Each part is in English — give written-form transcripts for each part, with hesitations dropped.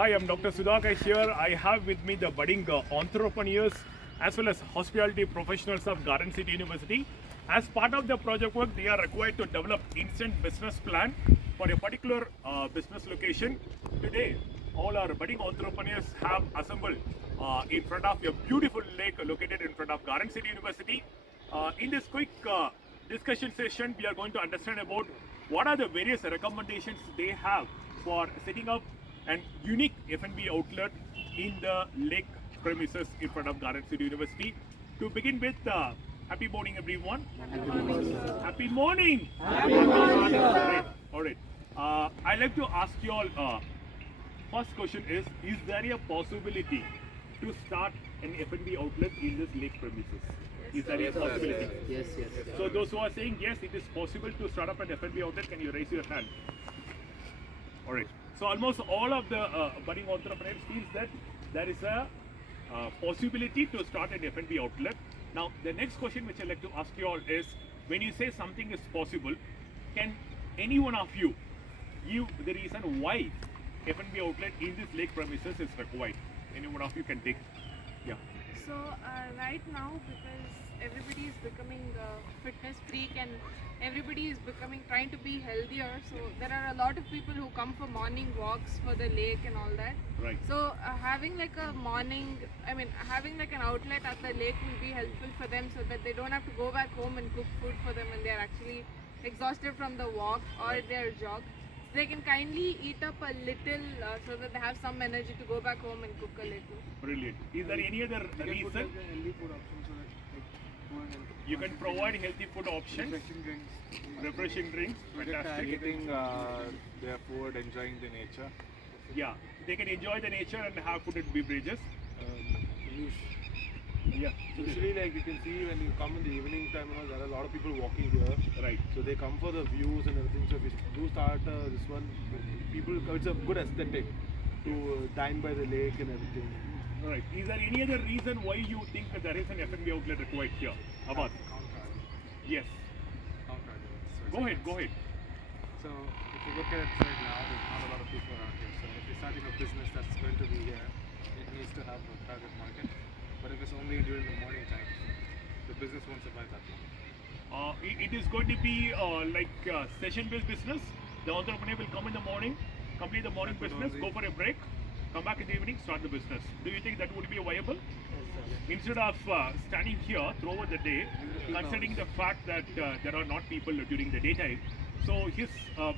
Hi, I'm Dr. Sudhakar here. I have with me the budding entrepreneurs as well as hospitality professionals of Garden City University. As part of the project work, they are required to develop instant business plan for a particular business location. Today, all our budding entrepreneurs have assembled in front of a beautiful lake located in front of Garden City University. In this quick discussion session, we are going to understand about what are the various recommendations they have for setting up an unique F&B outlet in the lake premises in front of Garden City University. To begin with, happy morning everyone. Happy morning, sir. Happy morning. Happy morning, Alright, alright. I'd like to ask you all, first question is there a possibility to start an F&B outlet in this lake premises? Is there a possibility? Yes. So those who are saying yes, it is possible to start up an F&B outlet, can you raise your hand? Alright. So almost all of the budding entrepreneurs feels that there is a possibility to start an F&B outlet. Now the next question which I'd like to ask you all is, when you say something is possible, can any one of you give the reason why F&B outlet in this lake premises is required? Any one of you can take. Yeah. So right now, because everybody is becoming fitness freak and everybody is becoming trying to be healthier, so there are a lot of people who come for morning walks for the lake and all that. Right. So having like a having like an outlet at the lake will be helpful for them, so that they don't have to go back home and cook food for them when they are actually exhausted from the walk or their jog. They can kindly eat up a little so that they have some energy to go back home and cook a little. Brilliant. Is there any other reason? Healthy food options so that more healthy. You can provide healthy food options, Refreshing drinks. refreshing drinks, fantastic. Eating their food, enjoying the nature. Yeah, they can enjoy the nature and have food and beverages. Use- Yeah, Usually, like you can see when you come in the evening time, there are a lot of people walking here. right. So they come for the views and everything. So if you do start this one, people, it's a good aesthetic to dine by the lake and everything. Right. Is there any other reason why you think that there is an F&B outlet required here? Abad? Yes. Go ahead. So if you look at it right now, there's not a lot of people around here. So if you're starting a business that's going to be here, it needs to have a target market. But if it's only during the morning time, the business won't survive that long. It is going to be session-based business. The entrepreneur will come in the morning, complete the morning That would business, only- go for a break, come back in the evening, start the business. Do you think that would be viable? Instead of standing here throughout the day, considering the fact that there are not people during the daytime, so his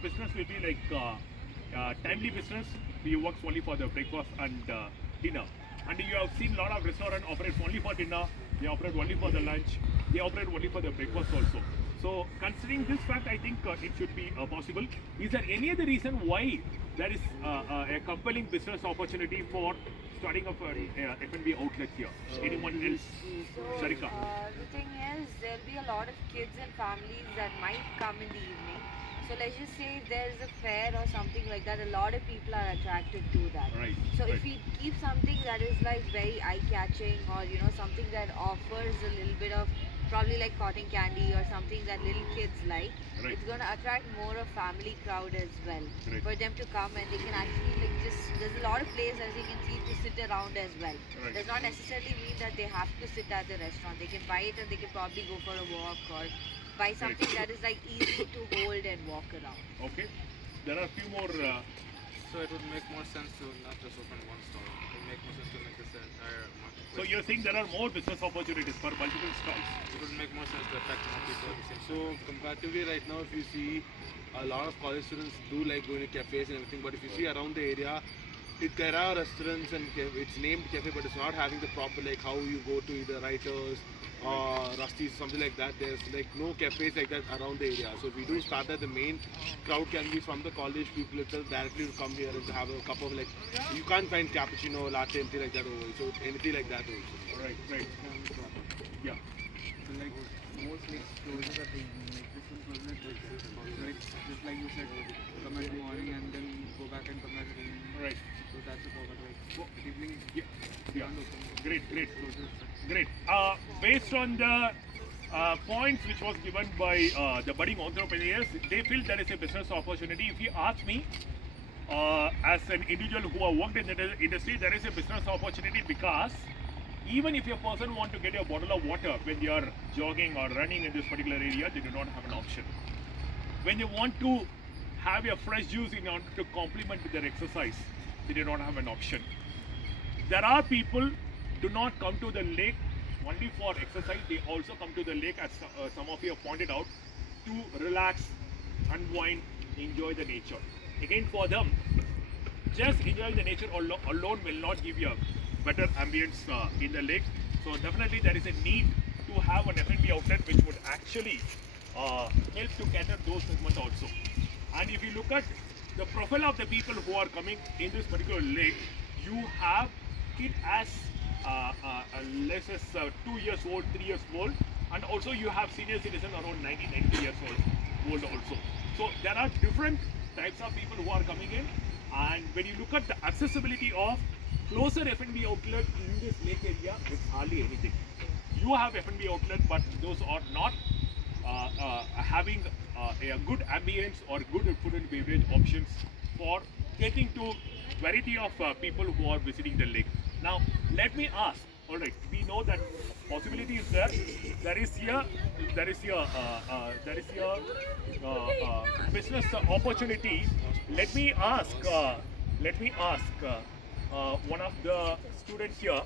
business will be like timely business. He works only for the breakfast and dinner. And you have seen a lot of restaurants operate only for dinner, they operate only for the lunch, they operate only for the breakfast also. So considering this fact, I think it should be possible. Is there any other reason why there is a compelling business opportunity for starting up an F&B outlet here? Anyone else? So, Sarika. the thing is, there'll be a lot of kids and families that might come in the evening. So let's just say if there's a fair or something like that, a lot of people are attracted to that. Right. So right. if we keep something that is like very eye-catching, or something that offers a little bit of probably like cotton candy or something that little kids like, Right. it's gonna attract more of family crowd as well. Right. For them to come, and they can actually there's a lot of places, as you can see, to sit around as well. Right. Does not necessarily mean that they have to sit at the restaurant. They can buy it and they can probably go for a walk or buy something that is like easy to hold and walk around. Okay. There are a few more. So it would make more sense to not just open one store. It would make more sense to make this entire marketplace. So you're saying there are more business opportunities for multiple stalls. It would make more sense to attract more people at the same So comparatively right now, if you see a lot of college students do like going to cafes and everything, but if you see around the area, there are restaurants and it's named cafe, but it's not having the proper like how you go to either Writers or Rusty's, something like that. There's like no cafes like that around the area. So if we do start that, the main crowd can be from the college people itself directly to come here and to have a cup of like, you can't find cappuccino, latte, anything like that over here. So anything like that also. Right. Yeah. So like most like closes at the evening, like this one closes at 6. So like just like you said, come at the morning and then go back and come back at the evening. Right. So that's the problem. Like at evening, Yeah. Yeah. can't open. Great. Closes. Great. Based on the points which was given by the budding entrepreneurs, they feel there is a business opportunity. If you ask me, as an individual who have worked in the industry, there is a business opportunity because even if a person want to get a bottle of water when they are jogging or running in this particular area, they do not have an option. When they want to have a fresh juice in order to complement their exercise, they do not have an option. There are people do not come to the lake only for exercise. They also come to the lake, as some of you have pointed out, to relax, unwind, enjoy the nature. Again, for them, just enjoying the nature alone will not give you a better ambience in the lake. So definitely there is a need to have an F&B outlet which would actually help to cater those segments also. And if you look at the profile of the people who are coming in this particular lake, you have kid as less as 2 years old, 3 years old, and also you have senior citizen around 90 years old also. So there are different types of people who are coming in, and when you look at the accessibility of closer F&B outlet in this lake area, it's hardly anything. You have F&B outlet, but those are not having a good ambience or good food and beverage options for getting to variety of people who are visiting the lake. Now, let me ask. All right, we know that possibility is there. There is here business opportunity. Let me ask. One of the students here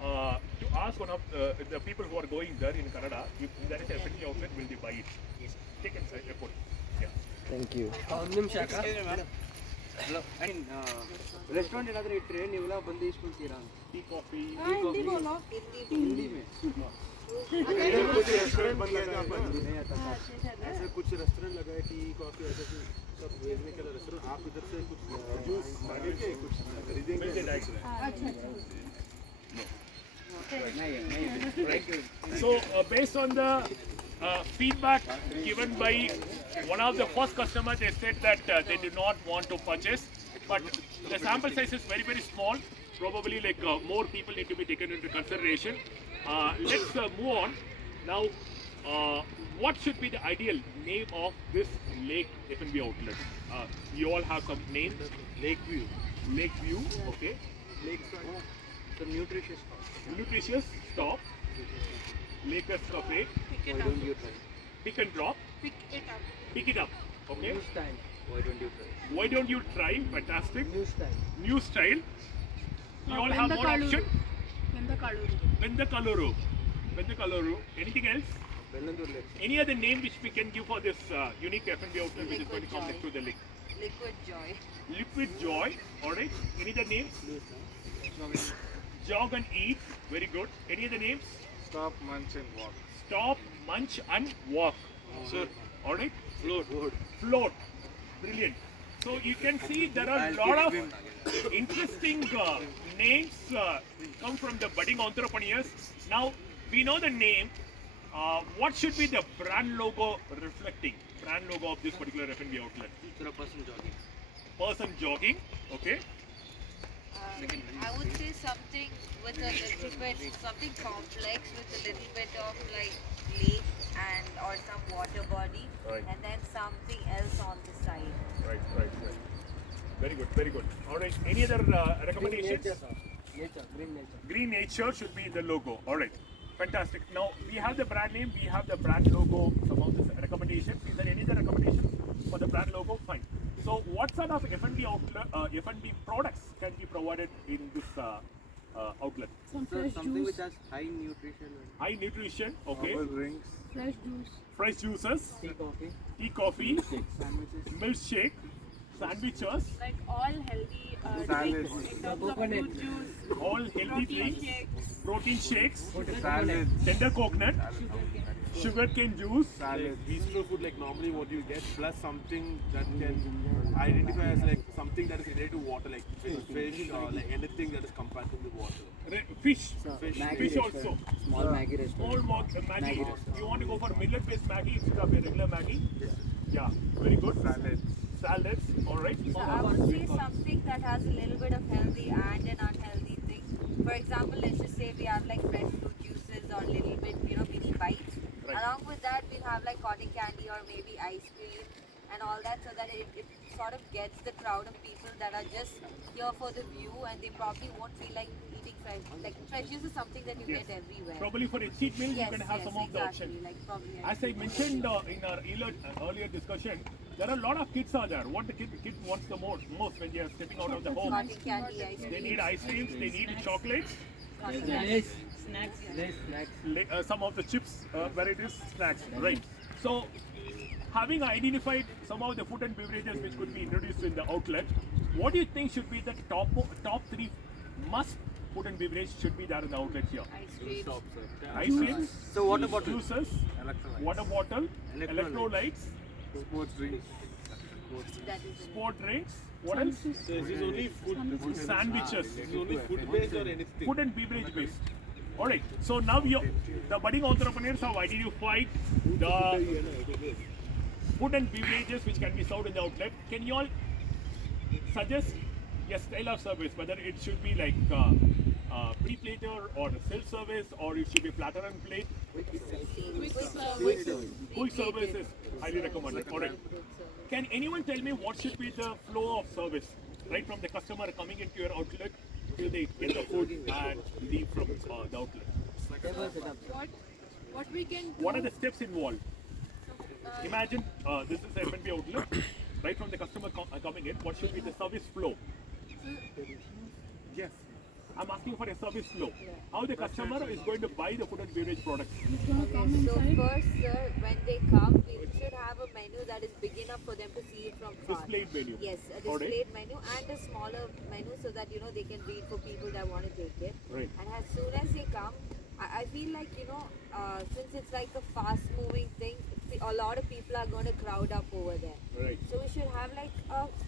to ask one of the people who are going there in Canada if there is a F&B outlet, will they buy it? Yes. Take it, report. Yeah. Thank you. ಒಂದು ನಿಮಿಷ hello restaurant ಏನಾದರೂ ಇಟ್ಟರೆ ನೀವೆಲ್ಲ ಬಂದು ಇಸ್ಕೊಳ್ತೀರಾ Tea, coffee. Hindi May restaurant बंद लगा ऐसे कुछ रेस्टोरेंट लगा है टी कॉफी ऐसे सब भेजने के लिए रेस्टोरेंट आप इधर से कुछ जूस मांगेंगे कुछ खरीदेंगे So based on the feedback given by one of the first customers, they said that they do not want to purchase, but the sample size is very small. Probably like more people need to be taken into consideration. Let's move on. Now, what should be the ideal name of this lake F&B outlet? You all have some names. Lakeview. Lakeview, okay. lakeside the nutritious cost Nutritious stop. Lakers Cafe. why don't you try Pick and drop. Pick it up. Okay. new style why don't you try Why don't you try? Fantastic. new style New style. You all have more option. Vendakaluru. Vendakaluru. Anything else? Bellandur Lake Any other name which we can give for this unique F&B outlet which is going to come next to the lake? Liquid joy. Liquid Joy. Alright. Any other names? Jog and Eat. Very good. Any other names? Stop, munch, and walk. Stop, munch and walk. Sir, Alright. float. Float. Brilliant. So you can see there are a lot of interesting names come from the budding entrepreneurs. Now we know the name. What should be the brand logo reflecting? Brand logo of this particular F&B outlet. for a person jogging Person jogging. Okay. I would say something with a little bit, something complex with a little bit of like lake and or some water body, Right. and then something else on the side. Right. Very good. Alright. Any other recommendations? Green nature should be the logo. Alright. Fantastic. Now we have the brand name, we have the brand logo, some of the recommendations. Is there any other recommendation for the brand logo? Fine. So what sort of F&B outlet, F&B products can be provided in this outlet? so something which has high nutrition and High nutrition, okay. Drinks. Fresh juices, tea tea, coffee, coffee sandwiches milkshake, sandwiches, Like all healthy Salads. drinks in terms of fruit juice, all healthy protein drinks, shakes. protein shakes, Salads. tender coconut, sugarcane juice. Like bistro food, like normally what you get, plus something that can identify as like something that is related to water, like fish or like anything that is compatible with water. Fish, Maggi fish restaurant. also. small Maggi restaurant Small Maggi. Maggi restaurant. You want to go for millet-based Maggi instead of a regular Maggi? Yeah, very good. Salads, all right. So I would say something that has a little bit of healthy and an unhealthy thing. For example, let's just say we have like fresh fruit juices or little bit, mini bites. Right. Along with that, we'll have like cotton candy or maybe ice cream. and all that, so that it sort of gets the crowd of people that are just here for the view, and they probably won't feel like eating fresh. Like fresh juice is something that you Yes. get everywhere. Probably for a cheat meal, Yes, you can have yes, some of the exactly. options. Like probably. As I mentioned in our earlier discussion, there are a lot of kids are there. What the kid wants the most when they are stepping out of the home? Cotton candy, ice They cream. need ice creams, they need chocolates, Cotton There candy. is snacks. some of the chips, varieties, snacks, right? So, having identified some of the food and beverages which could be introduced in the outlet, what do you think should be the top three must food and beverage should be there in the outlet here? Ice cream. Ice creams, So water bottle. juices, Electrolytes. water bottle, electrolytes, Sports drinks. That is it. sport drinks. What else? So is this only food? Sandwiches. Is this only food based or anything? Food and beverage based. Alright, so now the budding entrepreneurs have identified the food and beverages which can be served in the outlet. Can you all suggest a style of service, whether it should be like pre-plater or self-service, or it should be platter and plate? Quick service is highly recommended. Alright. Can anyone tell me what should be the flow of service, right from the customer coming into your outlet till they get the food and leave from the outlet? What we can do. What are the steps involved? Imagine this is a F&B outlet, right from the customer coming in. What should be the service flow? Yes, I'm asking for a service flow. How the customer is going to buy the food and beverage products? Okay, so first, sir, when they come, we should have a menu that is big enough for them to see it from far. Displayed menu. Yes, a Alright. displayed menu and a smaller menu so that they can read for people that want to take it. Right. And as soon as they come, I feel like since it's like a fast-moving thing, a lot of people are going to crowd up over there. Right. So we should have like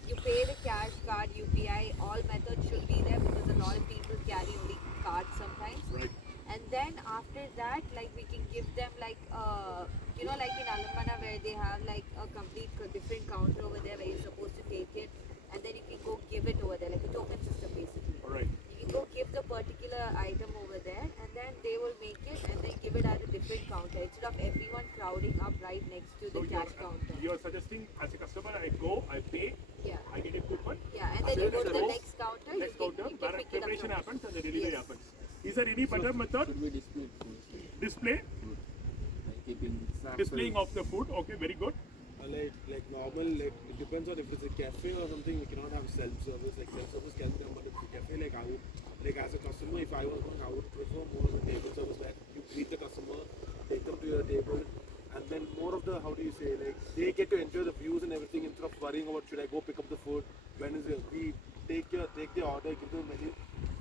you pay the cash card, UPI, all methods should be there because a lot of people carry only cards sometimes. Right. And then after that, like we can give them like like in Alamana where they have like a complete different counter over there where you're supposed to take it, and then you can go give it over there, like a token system basically. Alright. You can go give the particular item over there, and then they will make it and then give it at a different counter instead of everyone crowding up right next to So the cash counter. you're suggesting as a customer, I go, I pay, Yeah. I get a coupon. Yeah, and then you go to the next counter, Next you counter, can pick it up preparation from happens and the delivery Yes. happens. Is there any better method? Should we display food? Display, Like keeping displaying of the food. Okay, very good. Like normal, like it depends on if it's a cafe or something. We cannot have self-service. Like self-service can be done, but if it's a cafe, like I would, like as a customer, if I was going, I would prefer more of a table service. Like you greet the customer, take them to your table, and then more of the, how do you say, like they get to enjoy the views and everything instead of worrying about should I go pick up the food, when is it. We take the order, give them the menu,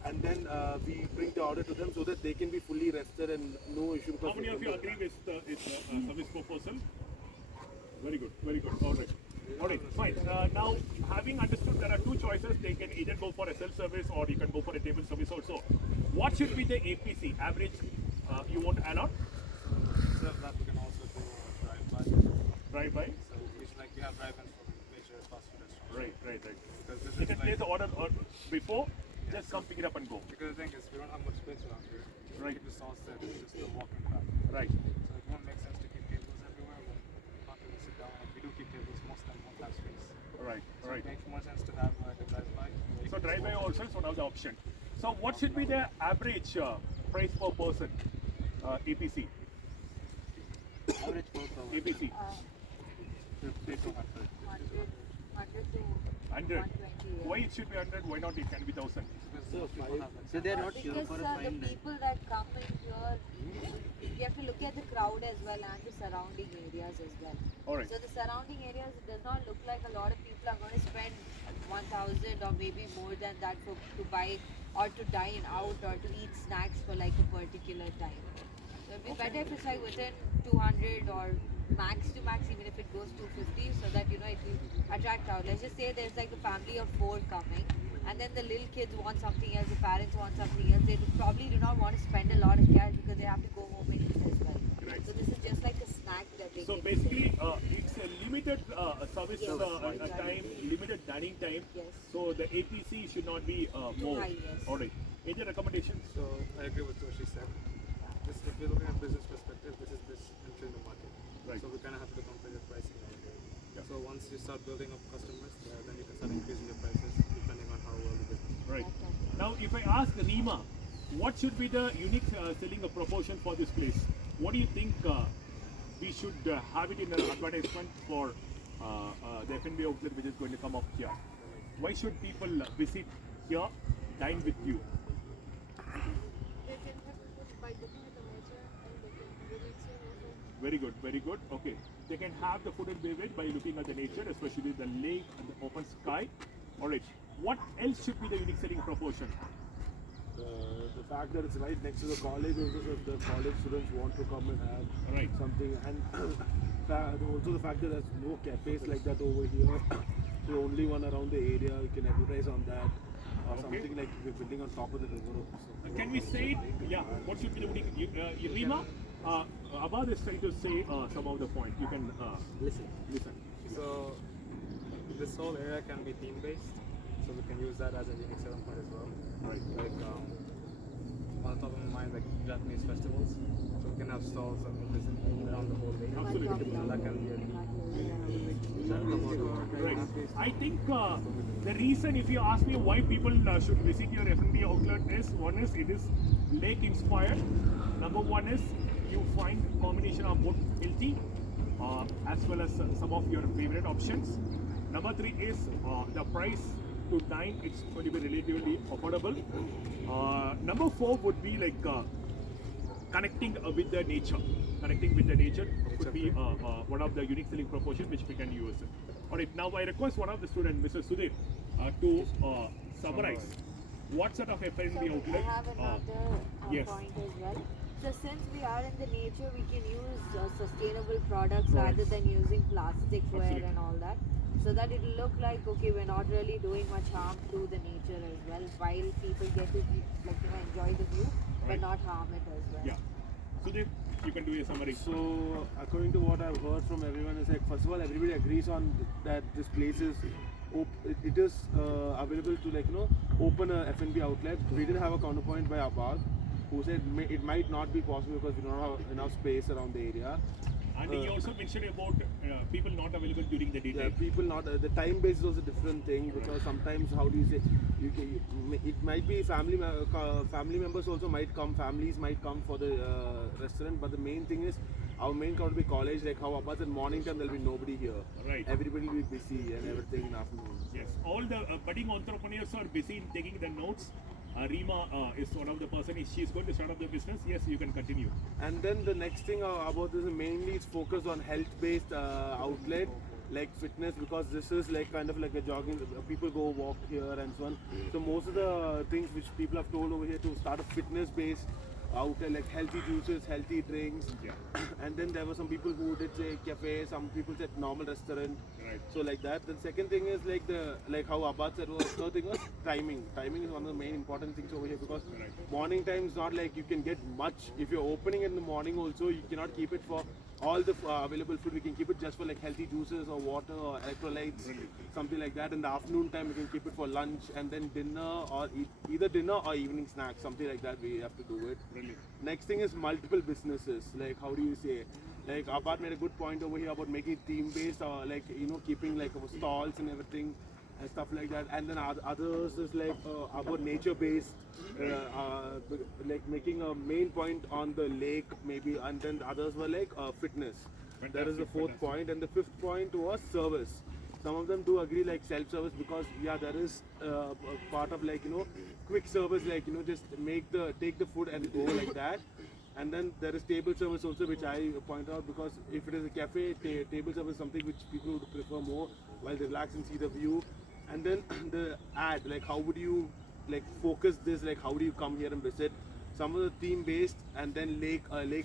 and then we bring the order to them so that they can be fully rested and no issue. How many of you agree with this service proposal? Very good, very good. All right. All right, fine. Now, having understood there are two choices, they can either go for a self-service or you can go for a table service also. What should be the APC, average, you want to add on? Instead of that, we can also do drive-by. Drive-by? So we have drive-ins for major fast food restaurants. Right. Because this You is can place the order before, just come pick it up and go. Because the thing is, we don't have much space around here. Right. Keep the sauce there, it's just a walking path. Right. So it won't make sense to keep tables everywhere when not people sit down. If we do keep tables, most of them won't have space. Right. So it makes more sense to have like a drive-by. where you So can drive-by just walk also is one of the option. So what should be the average price per person, APC? average per hour. APC, 50 to 100. 100 to 100. 120. Yeah. Why it should be 100, why not it can be 1000? Because So most people have like So they are not sure Because for a the fine line. people that come in here, you have to look at the crowd as well and the surrounding areas as well. Alright. So the surrounding areas, it does not look like a lot of people are going to spend 1,000 or maybe more than that to buy or to dine out or to eat snacks for like a particular time. So it'd be better if it's like within 200 or max to max, even if it goes 250, so that it will attract crowd. Let's just say there's like a family of 4 coming, and then the little kids want something else, the parents want something else. They probably do not want to spend a lot of cash because they have to go home and eat as well. Right. So this is just like a snack that they So can basically, it's a limited service time, limited dining time. Yes. So the APC should not be more. high, yes. Alright. Any recommendations? So I agree with what she said. If we're looking at business perspective, this is this entry in the market. Right. So we kind of have to compare the pricing out here. Yeah. So once once you start building up customers, then you can start increasing your prices depending on how well the business is. Right. Now, if I ask Rima, what should be the unique selling proportion for this place? What do you think we should have it in an advertisement for the F&B outlet which is going to come up here? Why should people visit here, dine with you? They can have food by looking at the nature and they can relax here also. Very good, very good. Okay. They can have the food and beverage by looking at the nature, especially the lake and the open sky. Alright. What else should be the unique selling proportion? The fact that it's right next to the college also, so the college students want to come and have Right. something, and also the fact that there's no cafes like that over here. The only one around the area, you can advertise on that, or Okay. something like we're building on top of the river. Can we say it? Yeah. What should be the unique? Rima, Abad is trying to say some of the point. You can Listen. So this whole area can be theme based, so we can use that as a unique selling point as well. Right. Like on the top of my mind, like Japanese festivals, so we can have stalls around the whole day. Absolutely. So that can be a Right. I think the reason, if you ask me why people should visit your F&B outlet is, one is it is lake inspired. Number one is you find combination of both healthy as well as some of your favorite options. Number three is the price to dine. It's going to be relatively affordable. Number four would be like connecting with the nature. Connecting with the nature could be one of the unique selling proportions which we can use. Alright, now I request one of the students, Mr. Sudhir, to summarize what sort of F&B So outlet. I have another yes. point as well. So since we are in the nature, we can use sustainable products Right. rather than using plasticware Absolutely. and all that. So that it'll look like, okay, we're not really doing much harm to the nature as well, while people get to enjoy the view, Right. but not harm it as well. Yeah. Sudhir, you can do a summary. So, according to what I've heard from everyone, is like, first of all, everybody agrees on that this place is it is available to, like, open a F&B outlet. We did have a counterpoint by Abad, who said it might not be possible because we don't have enough space around the area. And he also mentioned about people not available during the Yeah, daytime. people not the time base is also a different thing, because sometimes, how do you say, it might be family members also might come, families might come for the restaurant, but the main thing is our main crowd will be college, like how Abbas at morning time there will be nobody here. Right. Everybody will be busy and everything in afternoon. Yes, all the budding entrepreneurs are busy in taking the notes. Rima is one of the person. She's going to start up the business. Yes, you can continue. And then the next thing about this is mainly it's focused on health-based outlet, like fitness, because this is like kind of like a jogging. People go walk here and so on. So most of the things which people have told over here to start a fitness-based outlet, like healthy juices, healthy drinks. Yeah. And then there were some people who did say cafe, some people said normal restaurant. Right. So like that. The second thing is like how Abad said was, third thing was timing. Timing is one of the main important things over here, because Right. morning time is not like you can get much. If you're opening in the morning also, you cannot keep it for all the available food. We can keep it just for like healthy juices or water or electrolytes, something like that. In the afternoon time, we can keep it for lunch and then dinner, or either dinner or evening snacks, something like that. We have to do it. Brilliant. Next thing is multiple businesses. Like, how do you say? Like Abad made a good point over here about making it team based, or like keeping like our stalls and everything and stuff like that. And then others is like about nature based, like making a main point on the lake maybe. And then the others were like fitness. That is the fourth Fantastic. point. And the fifth point was service. Some of them do agree like self-service, because yeah, there is a part of like quick service, like just take the food and go like that. And then there is table service also, which I point out, because if it is a cafe, table service is something which people would prefer more while they relax and see the view. And then the ad, like how would you like focus this, like how do you come here and visit? Some of the theme based, and then lake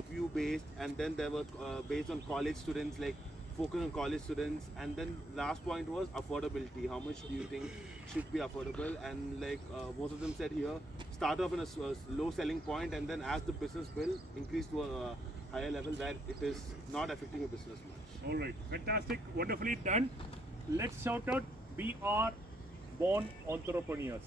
view based, and then there were based on college students, like focus on college students. And then last point was affordability. How much do you think should be affordable? And like most of them said here, start off in a low selling point, and then as the business will increase to a higher level, that it is not affecting your business much. All right. Fantastic. Wonderfully done. Let's shout out. We are born entrepreneurs.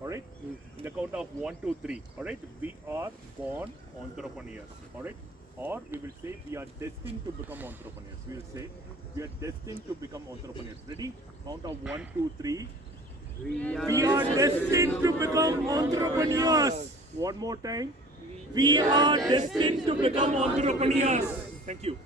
All right. In the count of 1, 2, 3. All right. We are born entrepreneurs. All right. Or we will say we are destined to become entrepreneurs. We will say We are destined to become entrepreneurs. Ready? Count of 1, 2, 3. We are destined to become entrepreneurs. One more time. We are destined to become entrepreneurs. Thank you.